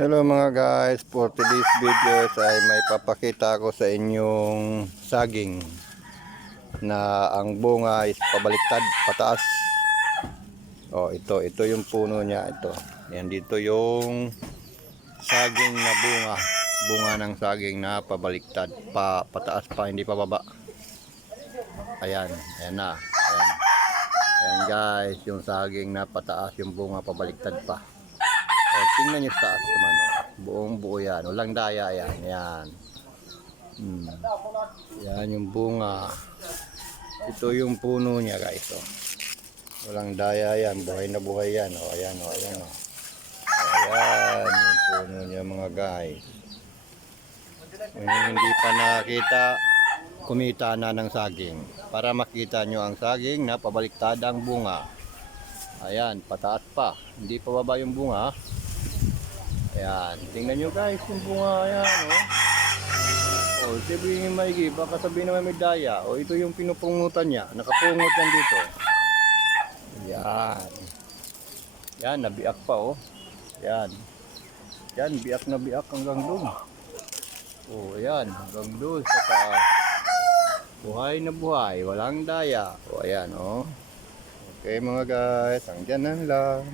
Hello mga guys, for today's videos ay may papakita ko sa inyong saging na ang bunga is pabaliktad, pataas. Oh, ito yung puno niya, ito. Yan dito yung saging na bunga ng saging na pabaliktad, pataas pa, hindi pa baba. Ayan na. Ayan guys, yung saging na pataas, yung bunga pabaliktad pa. Oh, tingnan nyo sa taas naman, oh. Buong buo yan, walang daya yan. Yan yung bunga. Ito yung puno niya guys, oh. Walang daya yan, buhay na buhay yan, oh. Ayan, oh, ayan, oh. Ayan yung puno niya mga guys. Kung hindi pa nakita, kumita na ng saging. Para makita nyo ang saging na pabaliktad ang bunga. Ayan, pataas pa, hindi pa baba yung bunga. Ayan, tingnan nyo guys yung bunga, ayan, oh. Oh, sabihin yung maigi, baka sabihin naman may daya. Oh, ito yung pinupungutan niya, nakapungot yan dito. Ayan. Yan, nabiak pa, oh. Ayan. Yan, biak na biak hanggang doon. Oh, ayan, hanggang doon sa taas. Buhay na buhay, walang daya. Oh, ayan, oh. Okay mga guys, hanggang lang.